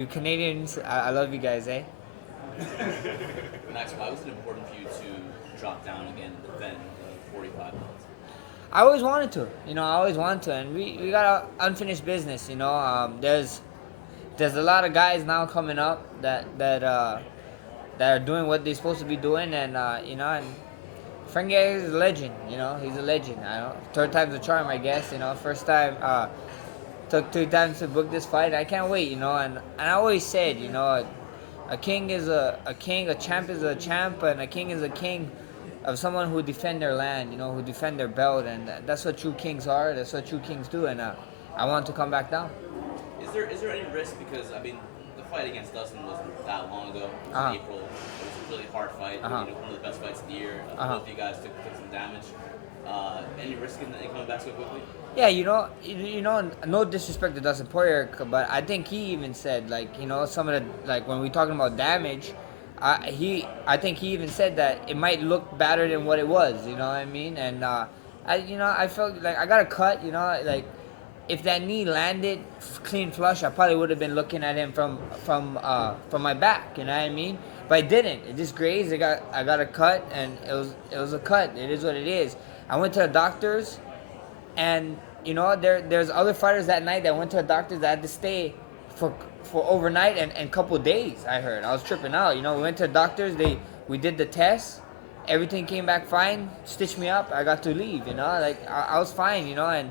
You Canadians, I love you guys, eh? Max, why was it important for you to drop down again and defend the 45 pounds? I always wanted to, I always wanted to, and we got a unfinished business, there's a lot of guys now coming up that are doing what they're supposed to be doing, and Frank Gehry is a legend, he's a legend. I don't, third time's a charm, I guess, first time took 3 times to book this fight. I can't wait, and I always said, a king is a king, a champ is a champ, and a king is a king of someone who defend their land, who defend their belt, and that's what true kings are. That's what true kings do, and I want to come back down. Is there any risk, because I mean the fight against Dustin wasn't that long ago. It was in April. It was a really hard fight. One of the best fights of the year. Both of you guys took some damage. Any risk in coming back so quickly? Yeah, no disrespect to Dustin Poirier, but I think he even said, like, some of the, like, when we talking about damage, I think he even said that it might look better than what it was. You know what I mean? And I felt like I got a cut. If that knee landed clean flush, I probably would have been looking at him from my back. You know what I mean? But I didn't. It just grazed. I got a cut, and it was a cut. It is what it is. I went to the doctors, and there's other fighters that night that went to the doctors that had to stay for overnight and couple days. I heard. I was tripping out. We went to the doctors. We did the test. Everything came back fine. Stitched me up. I got to leave. I was fine. And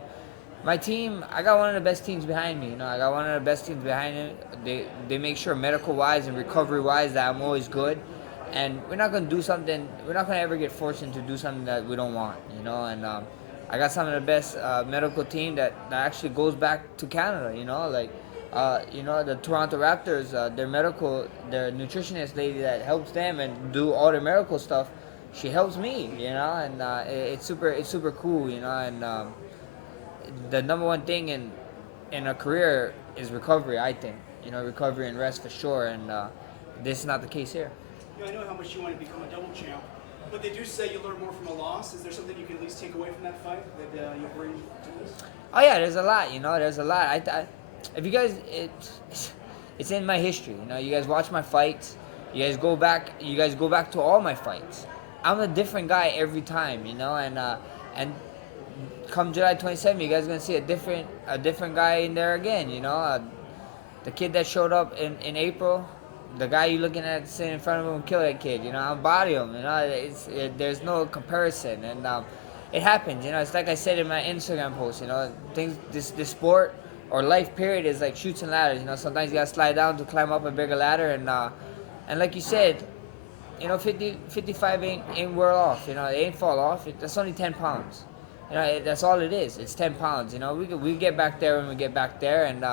my team, I got one of the best teams behind me. I got one of the best teams behind me. They make sure medical wise and recovery wise that I'm always good. And we're not gonna do something. We're not gonna ever get forced into do something that we don't want. And I got some of the best medical team that actually goes back to Canada. The Toronto Raptors, their nutritionist lady that helps them and do all their medical stuff. She helps me. And it's super cool. And the number one thing in a career is recovery. I think recovery and rest for sure. And this is not the case here. I know how much you want to become a double champ, but they do say you learn more from a loss. Is there something you can at least take away from that fight that you bring to this? Oh yeah, there's a lot. There's a lot. If you guys, it's in my history. You guys watch my fights. You guys go back. You guys go back to all my fights. I'm a different guy every time. And come July 27th, you guys gonna see a different guy in there again. The kid that showed up in April. The guy you looking at sitting in front of him will kill that kid. I'll body him. There's no comparison, and it happens. It's like I said in my Instagram post. Things this sport or life period is like chutes and ladders. Sometimes you gotta slide down to climb up a bigger ladder, and like you said, 55 ain't wear off. It ain't fall off. That's only 10 pounds. That's all it is. It's 10 pounds. We get back there when we get back there, and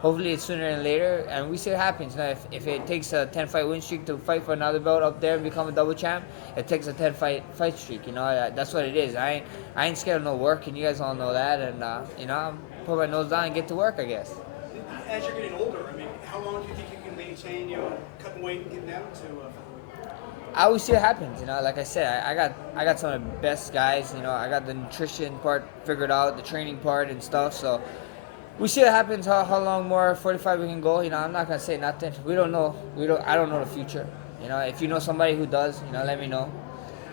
hopefully it's sooner than later, and we see what happens. If it takes a 10-fight win streak to fight for another belt up there and become a double champ, it takes a 10-fight streak. That's what it is. I ain't scared of no work, and you guys all know that. And I'm put my nose down and get to work, I guess. As you're getting older, I mean, how long do you think you can maintain, cutting weight and getting down to featherweight? I will see what happens. Like I said, I got some of the best guys. I got the nutrition part figured out, the training part and stuff. So we see what happens. How long more 45 we can go. I'm not gonna say nothing. We don't know. I don't know the future. If you know somebody who does, let me know.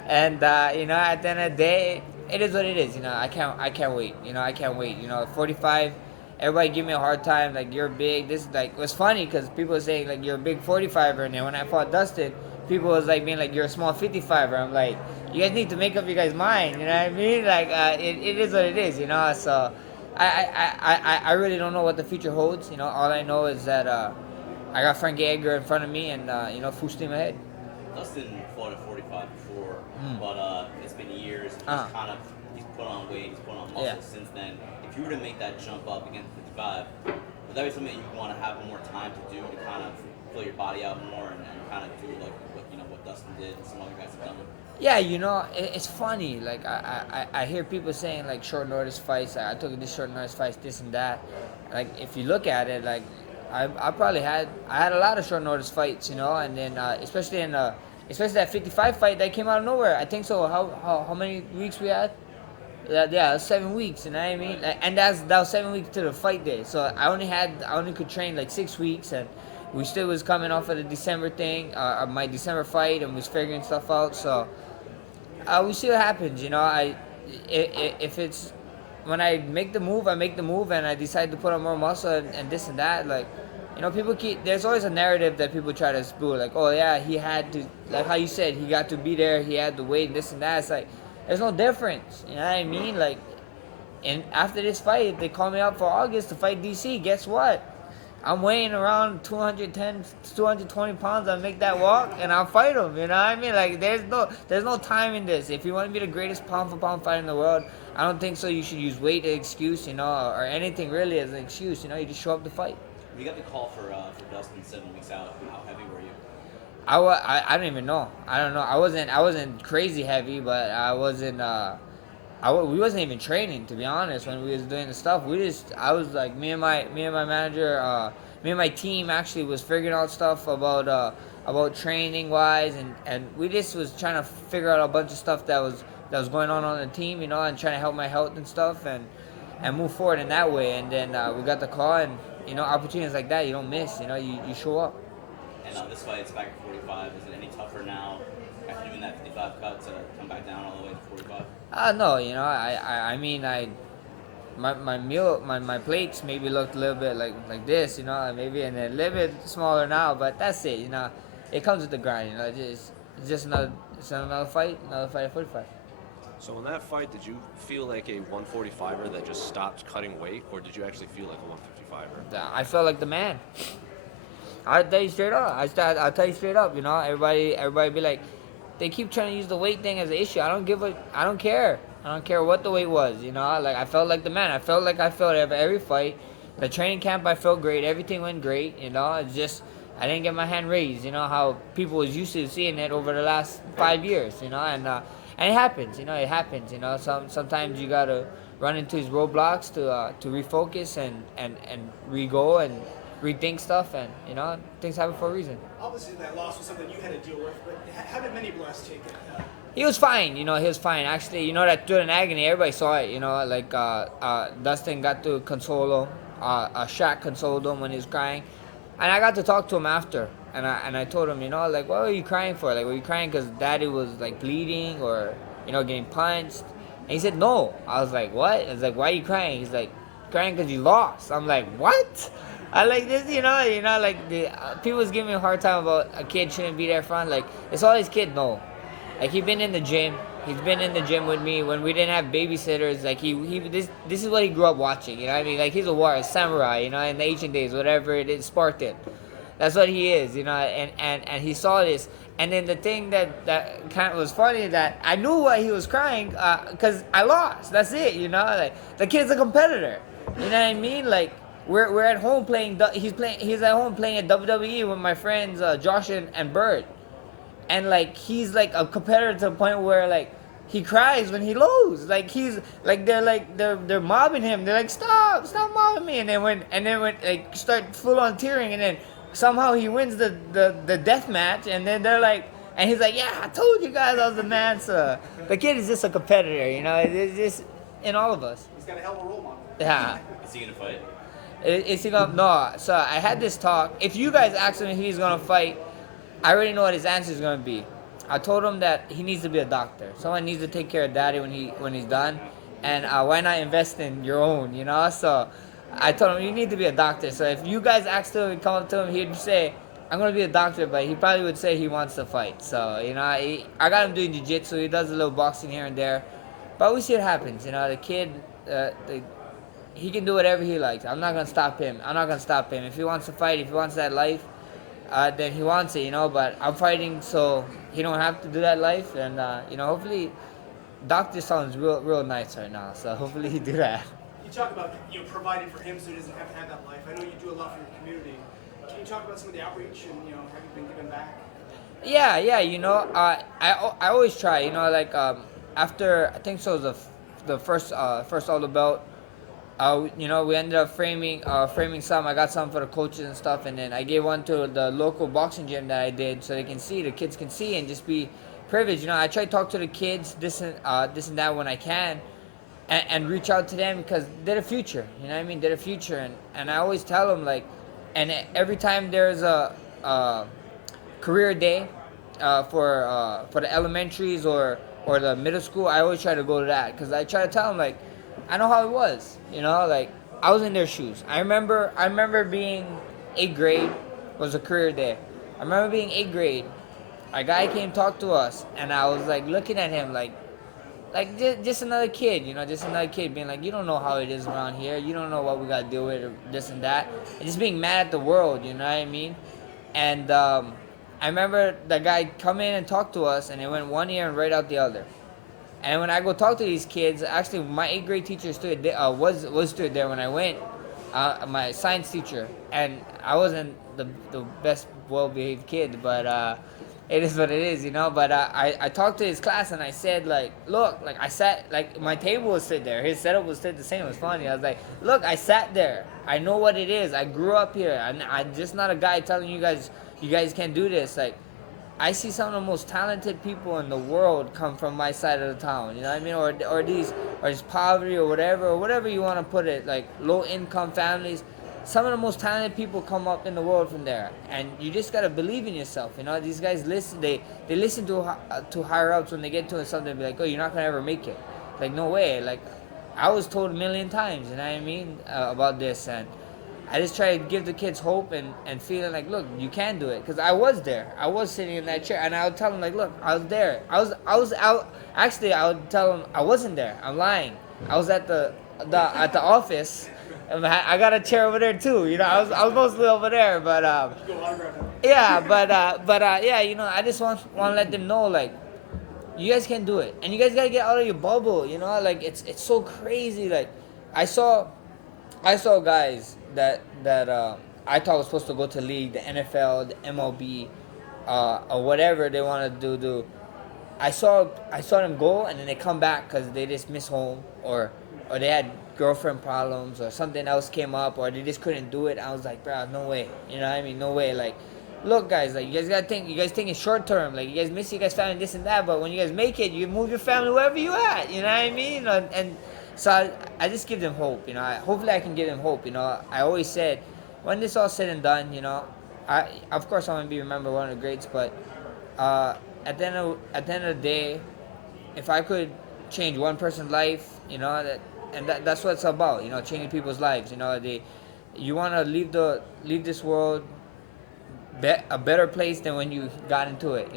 And at the end of the day, it is what it is. I can't wait. I can't wait. 45. Everybody give me a hard time. Like, you're big. This is like, it was funny because people were saying like you're a big 45er, and then when I fought Dustin, people was like being like you're a small 55er. I'm like, you guys need to make up your guys' mind. You know what I mean? Like, it is what it is. So. I really don't know what the future holds. All I know is that I got Frank Gehry in front of me, and full steam ahead. Dustin fought at 45 before, but it's been years. He's put on weight, he's put on muscle since then. If you were to make that jump up against 55, would that be something that you want to have more time to do to kind of fill your body out more and kind of do like what Dustin did and some other guys have done? Yeah, it's funny. Like, I hear people saying like short notice fights. I took this short notice fights, this and that. Like, if you look at it, like I probably had a lot of short notice fights, and then especially that 55 fight that came out of nowhere. I think so. How many weeks we had? Yeah, 7 weeks, you know what I mean? And that was 7 weeks to the fight day. So I only could train like 6 weeks, and we still was coming off of the December thing, my December fight, and was figuring stuff out. So we see what happens. If it's when I make the move, I make the move, and I decide to put on more muscle and this and that. Like, people there's always a narrative that people try to spool. Like, oh yeah, he had to, like how you said, he got to be there, he had to wait, and this and that. It's like, there's no difference. You know what I mean? Like, and after this fight, if they call me up for August to fight DC, guess what? I'm weighing around 210, 220 pounds. I'll make that walk, and I'll fight him. You know what I mean? Like, there's no time in this. If you want to be the greatest pound for pound fighter in the world, I don't think so. You should use weight as an excuse, or anything really as an excuse. You just show up to fight. You got the call for Dustin 7 weeks out. How heavy were you? I don't even know. I don't know. I wasn't crazy heavy, but I wasn't. We wasn't even training, to be honest, when we was doing the stuff. I was like, me and my manager, me and my team actually was figuring out stuff about training wise, and we just was trying to figure out a bunch of stuff that was going on the team, and trying to help my health and stuff, and move forward in that way. And then we got the call, and opportunities like that you don't miss. You show up. And this fight, it's back at 45. Is it any tougher now after doing that 55 cut to come back down all the way to 45? No, I mean, my plates maybe looked a little bit like this, maybe, and a little bit smaller now, but that's it, it comes with the grind, it's just another fight at 45. So in that fight, did you feel like a 145er that just stopped cutting weight, or did you actually feel like a 155er? I felt like the man. I'll tell you straight up. I'll tell you straight up. Everybody be like, they keep trying to use the weight thing as an issue. I don't care. I don't care what the weight was. Like, I felt like the man. I felt like I felt every fight. The training camp, I felt great. Everything went great. It's just I didn't get my hand raised. How people was used to seeing it over the last 5 years. And it happens. It happens. Sometimes you gotta run into these roadblocks to refocus and re-go and rethink stuff, and things happen for a reason. Obviously, that loss was something you had to deal with, but how did Mini Blast take it? He was fine, he was fine. Actually, that during agony, everybody saw it, like Dustin got to console him, Shaq consoled him when he was crying, and I got to talk to him after, and I told him, like, what were you crying for? Like, were you crying because Daddy was like bleeding or getting punched? And he said no. I was like, what? I was like, why are you crying? He's like, crying because you lost. I'm like, what? I like this, like the people was giving me a hard time about a kid shouldn't be there front. Like, it's all these kids know. Like, he's been in the gym with me when we didn't have babysitters. Like, this is what he grew up watching. You know what I mean? Like, he's a warrior, samurai. In the ancient days, whatever it is, Spartan. That's what he is. And he saw this. And then the thing that kind of was funny, that I knew why he was crying, because I lost. That's it. Like, the kid's a competitor. You know what I mean? Like, we're at home playing. He's at home playing at WWE with my friends Josh and Bird, and like he's like a competitor to the point where like he cries when he loses. Like he's like they're mobbing him. They're like, stop mobbing me. And then when like start full on tearing, and then somehow he wins the death match, and then they're like, and he's like, yeah, I told you guys I was the man. So the kid is just a competitor. It's just in all of us. He's got a hell of a role model. Yeah. Is he gonna fight? Is he gonna? No. So I had this talk. If you guys ask him if he's gonna fight, I already know what his answer is gonna be. I told him that he needs to be a doctor. Someone needs to take care of Daddy when he's done, and why not invest in your own? So I told him you need to be a doctor. So if you guys asked him and come up to him, he'd say, I'm gonna be a doctor, but he probably would say he wants to fight. So I got him doing jiu-jitsu. He does a little boxing here and there, but we see what happens. The kid, he can do whatever he likes. I'm not gonna stop him. If he wants to fight, if he wants that life, then he wants it, But I'm fighting so he don't have to do that life, and hopefully, doctor sounds real nice right now. So hopefully he do that. You talk about providing for him so he doesn't have to have that life. I know you do a lot for your community. Can you talk about some of the outreach and have you been giving back? Yeah. I always try. After I think so the first all the belt. We ended up framing some. I got some for the coaches and stuff, and then I gave one to the local boxing gym that I did, so the kids can see and just be privileged. I try to talk to the kids, this and that when I can, and reach out to them because they're the future. They're the future, and I always tell them like, and every time there's a career day for the elementaries or the middle school, I always try to go to that because I try to tell them like I know how it was, like I was in their shoes. I remember being 8th grade was a career day. I remember being 8th grade. A guy came talk to us, and I was like looking at him like just another kid, just another kid being like, you don't know how it is around here. You don't know what we got to deal with, or this and that. And just being mad at the world, you know what I mean? And I remember the guy come in and talk to us, and it went one ear and right out the other. And when I go talk to these kids, actually, my 8th grade teacher was stood there when I went, my science teacher, and I wasn't the best well-behaved kid, but it is what it is, But I talked to his class and I said like, look, like I sat like my table was sit there, his setup was sit the same. It was funny. I was like, look, I sat there. I know what it is. I grew up here, and I'm just not a guy telling you guys can't do this. Like, I see some of the most talented people in the world come from my side of the town. You know what I mean? Or these poverty or whatever you want to put it, like low income families. Some of the most talented people come up in the world from there, and you just gotta believe in yourself. These guys listen. They listen to higher ups when they get to something. And be like, oh, you're not gonna ever make it. Like, no way. Like, I was told a million times. You know what I mean, about this, and I just try to give the kids hope and feeling like, look, you can do it. Because I was there. I was sitting in that chair, and I would tell them like, look, I was there. I was out. Actually, I would tell them I wasn't there. I'm lying. I was at the office. And I got a chair over there too. I was mostly over there, but yeah, yeah, I just want to let them know like, you guys can do it, and you guys gotta get out of your bubble. Like it's so crazy. Like I saw guys that I thought was supposed to go to league, the NFL, the MLB, or whatever they want to do. I saw them go, and then they come back because they just miss home, or they had girlfriend problems, or something else came up, or they just couldn't do it. I was like, bro, no way. You know what I mean? No way. Like, look, guys, like, you guys gotta think. You guys think it's short term. Like, you guys miss your guys' family, this and that. But when you guys make it, you move your family wherever you at. You know what I mean? And so I just give them hope. Hopefully I can give them hope. I always said, when this all said and done, I of course I want to be remembered one of the greats, but at the end of the day, if I could change one person's life, that's what it's about, changing people's lives. You want to leave this world a better place than when you got into it.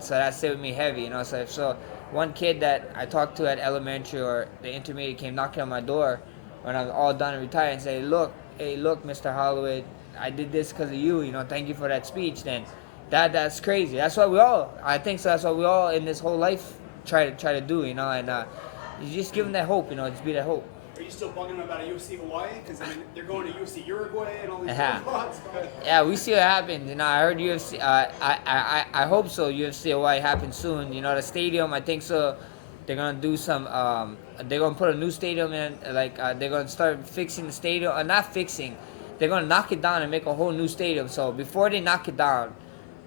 So that stayed with me heavy. So one kid that I talked to at elementary or the intermediate came knocking on my door when I was all done and retired and say, look, Mr. Holloway, I did this because of you. Thank you for that speech. Then that's crazy. That's what we all, I think so. That's what we all in this whole life try to do. And you just give them that hope. Just be that hope. Are you still bugging them about a UFC Hawaii? Because they're going to UFC Uruguay and all these spots. Yeah, we see what happens. I heard UFC. I hope so. UFC Hawaii happens soon. The stadium. I think so. They're gonna do some. They're gonna put a new stadium in. Like they're gonna start fixing the stadium. Not fixing. They're gonna knock it down and make a whole new stadium. So before they knock it down,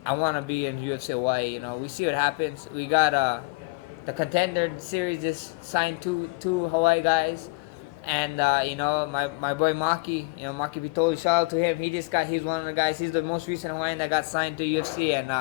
I want to be in UFC Hawaii. We see what happens. We got the Contender Series just signed two Hawaii guys. And my boy Maki, Maki Vitoli, shout out to him. He's one of the guys. He's the most recent Hawaiian that got signed to UFC, and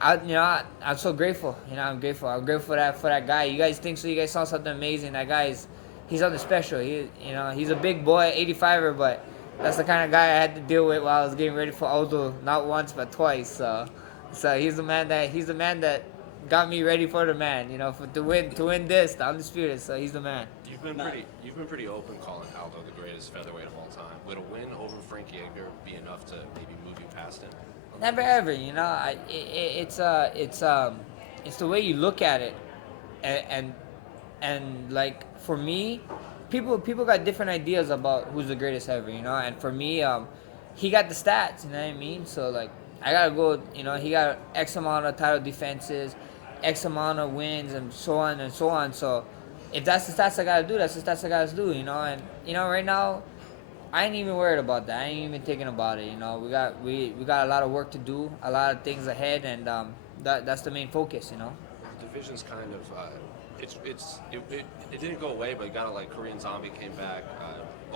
I'm so grateful. I'm grateful. I'm grateful for that guy. You guys think so? You guys saw something amazing. That guy's he's something special. He's a big boy, 85er, but that's the kind of guy I had to deal with while I was getting ready for Aldo, not once but twice. So he's the man that got me ready for the man, to win this, the undisputed. So he's the man. You've been pretty open calling Aldo the greatest featherweight of all time. Would a win over Frankie Edgar be enough to maybe move you past him? Never ever, it's the way you look at it, and like for me, people got different ideas about who's the greatest ever, and for me, he got the stats, you know what I mean? So like I gotta go, he got X amount of title defenses, X amount of wins, and so on and so on. So if that's the stats I gotta do, that's the stats I gotta do, and right now, I ain't even worried about that. I ain't even thinking about it. We got a lot of work to do, a lot of things ahead, and that's the main focus. The division's kind of it didn't go away, but kind of like Korean Zombie came back.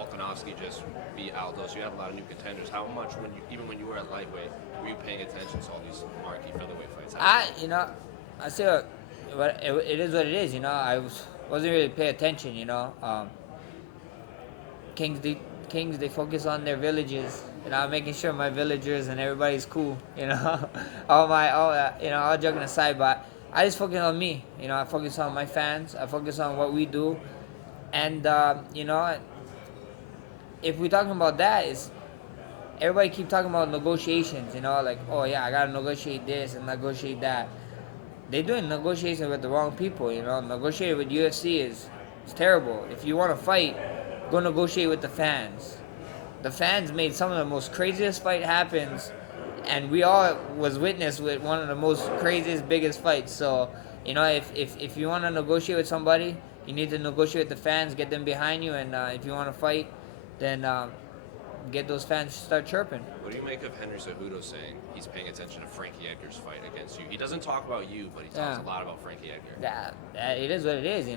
Volkanovski just beat Aldo, so you have a lot of new contenders. How much, even when you were at lightweight, were you paying attention to all these marquee featherweight fights? I say it is what it is. Wasn't really paying attention. Kings, they focus on their villages. Making sure my villagers and everybody's cool. All joking aside, but I just focus on me. I focus on my fans. I focus on what we do, and if we're talking about that, is everybody keep talking about negotiations. Like, oh yeah, I gotta negotiate this and negotiate that. They're doing negotiations with the wrong people. Negotiating with UFC is terrible. If you want to fight, go negotiate with the fans. The fans made some of the most craziest fight happens, and we all was witness with one of the most craziest, biggest fights. So, if you want to negotiate with somebody, you need to negotiate with the fans, get them behind you, and if you want to fight, then get those fans to start chirping. What do you make of Henry Cejudo saying he's paying attention to Frankie Edgar's fight against you? He doesn't talk about you, but he talks a lot about Frankie Edgar. Yeah, it is what it is. He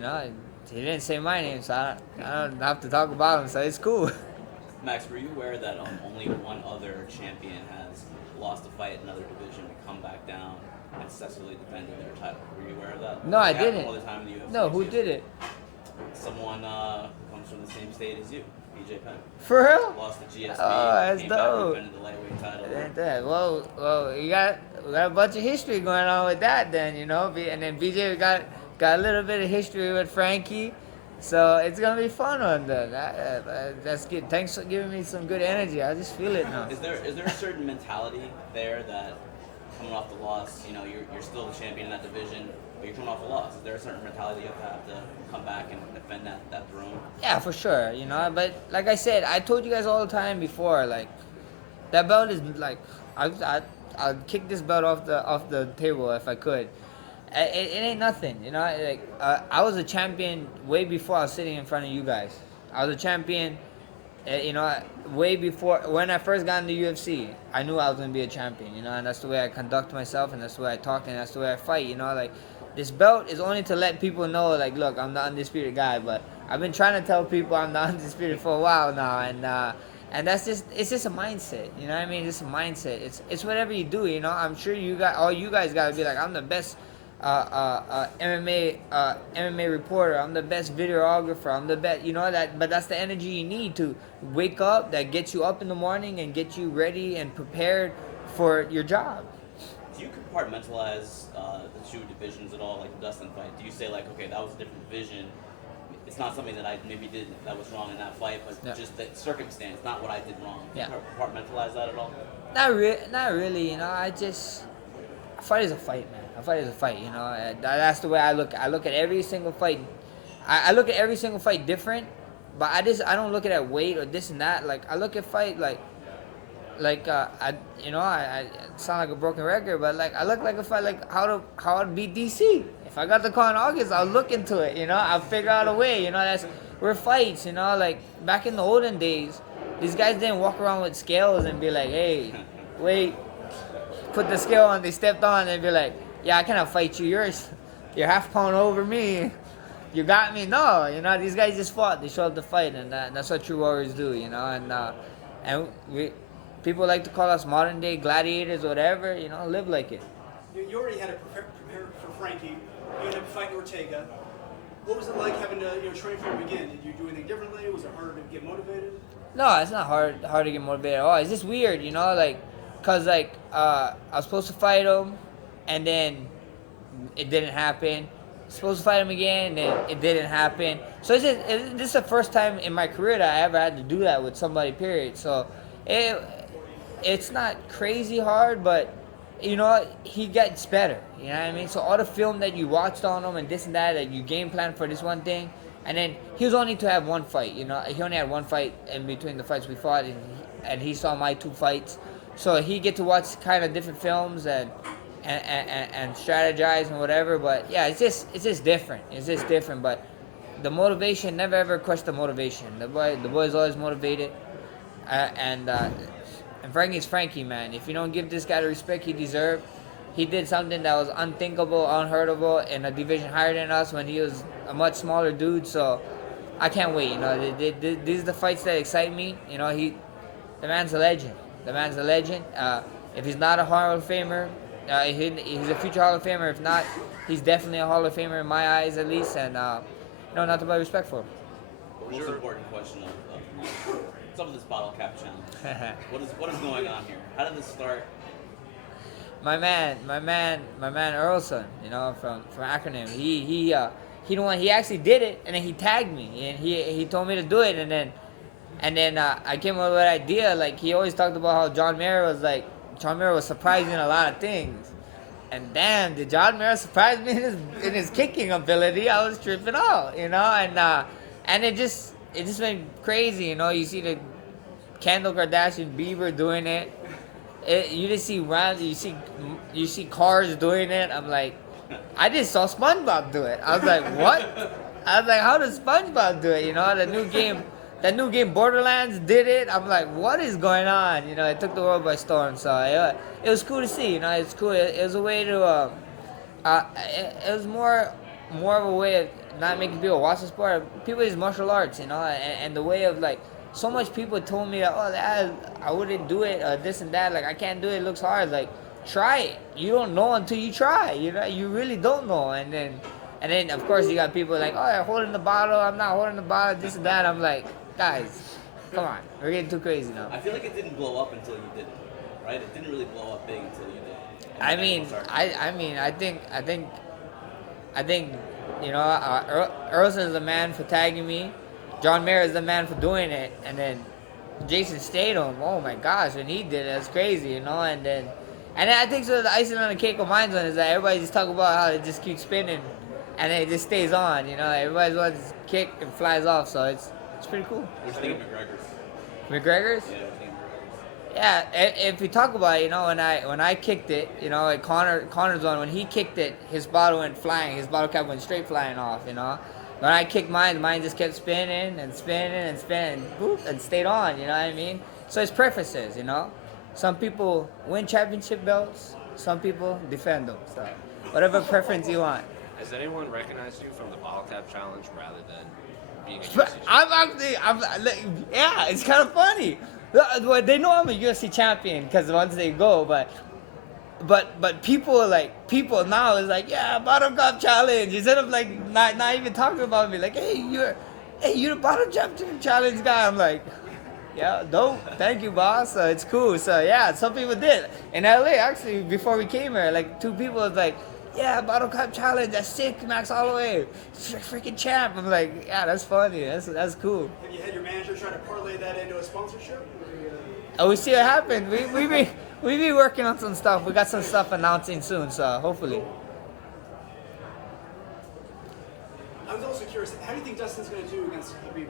didn't say my name, so I don't have to talk about him, so it's cool. Max, were you aware that only one other champion has lost a fight in another division to come back down and successfully defended their title? Were you aware of that? No, I didn't. All the time in the UFC. No, who did it? Someone who comes from the same state as you, BJ Penn. For real? Lost the GSP. Oh, that's came dope. Back and defended the lightweight title. Well, we got a bunch of history going on with that then, and then BJ got a little bit of history with Frankie. So it's gonna be fun on that. That's good. Thanks for giving me some good energy. I just feel it now. Is there a certain mentality there that coming off the loss, you're still the champion in that division, but you're coming off a loss? Is there a certain mentality you have to come back and defend that throne? Yeah, for sure. But like I said, I told you guys all the time before, like that belt is like I'd kick this belt off the table if I could. It ain't nothing, I was a champion way before I was sitting in front of you guys. I was a champion, way before when I first got into UFC. I knew I was gonna be a champion, and that's the way I conduct myself, and that's the way I talk, and that's the way I fight. This belt is only to let people know, like, look, I'm the undisputed guy. But I've been trying to tell people I'm the undisputed for a while now, and it's just a mindset. It's a mindset. It's whatever you do. I'm sure you guys gotta be like, I'm the best. MMA reporter. I'm the best videographer. I'm the best. But that's the energy you need to wake up. That gets you up in the morning and get you ready and prepared for your job. Do you compartmentalize the two divisions at all, like the Dustin fight? Do you say like, okay, that was a different division. It's not something that I maybe did that was wrong in that fight, but just the circumstance, not what I did wrong. Do you compartmentalize that at all? Not really. A fight is a fight, man. A fight is a fight. That's the way I look. I look at every single fight. I look at every single fight different, but I don't look at it weight or this and that. Like I look at fight like I sound like a broken record, but like I look like a fight like how to beat DC. If I got the call in August, I'll look into it. I'll figure out a way. We're fights. Like back in the olden days, these guys didn't walk around with scales and be like, hey, wait. Put the scale on, they stepped on, and be like, yeah, I cannot fight you. You're half pound over me. You got me. No, these guys just fought. They showed up to fight, and that's what true warriors do, and people like to call us modern day gladiators or whatever, live like it. You already had to prepare for Frankie. You ended up fighting Ortega. What was it like having to train from the beginning? Did you do anything differently? Was it harder to get motivated? No, it's not hard to get motivated at all. It's just weird, Cause I was supposed to fight him, and then it didn't happen. Supposed to fight him again, and then it didn't happen. So this is the first time in my career that I ever had to do that with somebody. Period. So it's not crazy hard, but he gets better. You know what I mean? So all the film that you watched on him and this and that you game plan for this one thing, and then he was only to have one fight. He only had one fight in between the fights we fought, and he saw my two fights. So he get to watch kind of different films and strategize and whatever. But yeah, it's just different. It's just different. But the motivation, never ever question the motivation. The boy's always motivated. And Frankie's Frankie, man. If you don't give this guy the respect he deserved, he did something that was unthinkable, unheardable in a division higher than us when he was a much smaller dude. So I can't wait. You know, these are the fights that excite me. You know, the man's a legend. The man's a legend. If he's not a Hall of Famer, he's a future Hall of Famer. If not, he's definitely a Hall of Famer in my eyes, at least. And you know, nothing but respect for him. Most important question of some of this bottle cap challenge. What is going on here? How did this start? My man Earlson, you know, from Acronym. He the one. He actually did it, and then he tagged me, and he told me to do it, and then I came up with an idea. Like, he always talked about how John Mayer was surprising a lot of things, and damn, did John Mayer surprise me in his kicking ability? I was tripping out, you know, and it just went crazy, you know. You see the Kendall Kardashian Bieber doing it. You just see you see cars doing it. I'm like, I just saw SpongeBob do it. I was like, what? I was like, how does SpongeBob do it? You know, that new game Borderlands did it. I'm like, what is going on? You know, it took the world by storm. So it was cool to see. You know, it's cool. It was a way to, it was more of a way of not making people watch the sport. People use martial arts, you know, and the way of like, so much people told me that, I wouldn't do it, this and that. Like, I can't do it. It looks hard. Like, try it. You don't know until you try. You know, you really don't know. And then of course you got people like, oh, you're holding the bottle. I'm not holding the bottle. This and that. I'm like, guys, come on. We're getting too crazy now. I feel like it didn't blow up until you did it, right? It didn't really blow up big until you did it. I think, you know, Earlson is the man for tagging me. John Mayer is the man for doing it, and then Jason Statham, oh my gosh, when he did it, that's crazy, you know. And then I think so. The icing on the cake of mine's one is that everybody just talk about how it just keeps spinning, and then it just stays on, you know. Everybody's wants to kick and flies off, so it's pretty cool. What do you think of McGregor's? McGregor's? Yeah, what do you think of McGregor's? Yeah, if you talk about it, you know, when I kicked it, you know, like Connor's one, when he kicked it, his bottle went flying, his bottle cap went straight flying off, you know. When I kicked mine just kept spinning and spinning and spinning, boop, and stayed on, you know what I mean? So it's preferences, you know? Some people win championship belts, some people defend them, so whatever preference you want. Has anyone recognized you from the bottle cap challenge rather than being a UFC But yeah, it's kind of funny. Well, they know I'm a UFC champion because once they go, but people now is like, yeah, bottom cap challenge, instead of like not even talking about me, like, hey, you're the bottom cap challenge guy. I'm like, yeah, dope, thank you, boss. So it's cool. So yeah, some people did in LA actually before we came here. Like 2 people was like, yeah, bottom cap challenge, that's sick, Max Holloway, freaking champ. I'm like, yeah, that's funny. That's cool. Have you had your manager try to parlay that into a sponsorship? Oh, we see what happened. We be working on some stuff. We got some stuff announcing soon, so hopefully. I was also curious, how do you think Dustin's going to do against Bieber?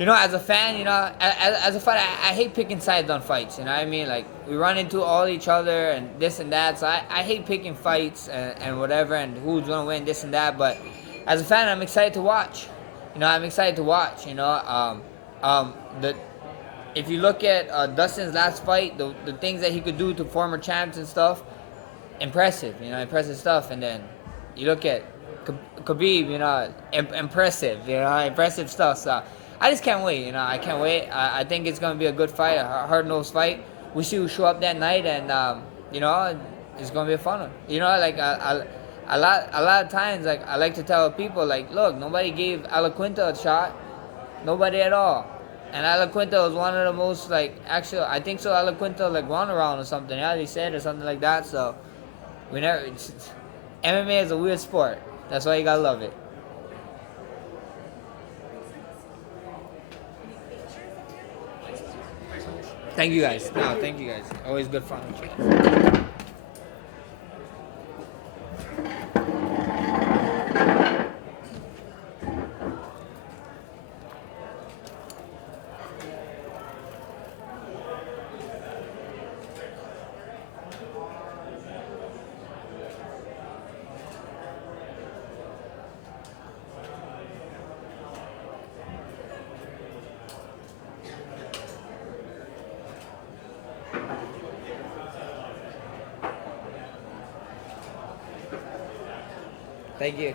You know, as a fan, you know, as a fighter, I hate picking sides on fights. You know what I mean? Like, we run into all each other and this and that. So I hate picking fights and whatever and who's gonna win this and that. But as a fan, I'm excited to watch. You know, I'm excited to watch. You know, if you look at Dustin's last fight, the things that he could do to former champs and stuff, impressive. You know, impressive stuff. And then you look at Khabib. You know, impressive. You know, impressive stuff. So I just can't wait, you know. I can't wait. I think it's gonna be a good fight, a hard-nosed fight. We see who show up that night, and you know, it's gonna be a fun one. You know, like a lot of times, like I like to tell people, like, look, nobody gave Alaquinta a shot, nobody at all. And Alaquinta was one of the most, like, actually, I think so. Alaquinta like won a round or something. Yeah, they said or something like that. So we never. MMA is a weird sport. That's why you gotta love it. Thank you guys. No, thank you guys. Always good fun with you. Thank you.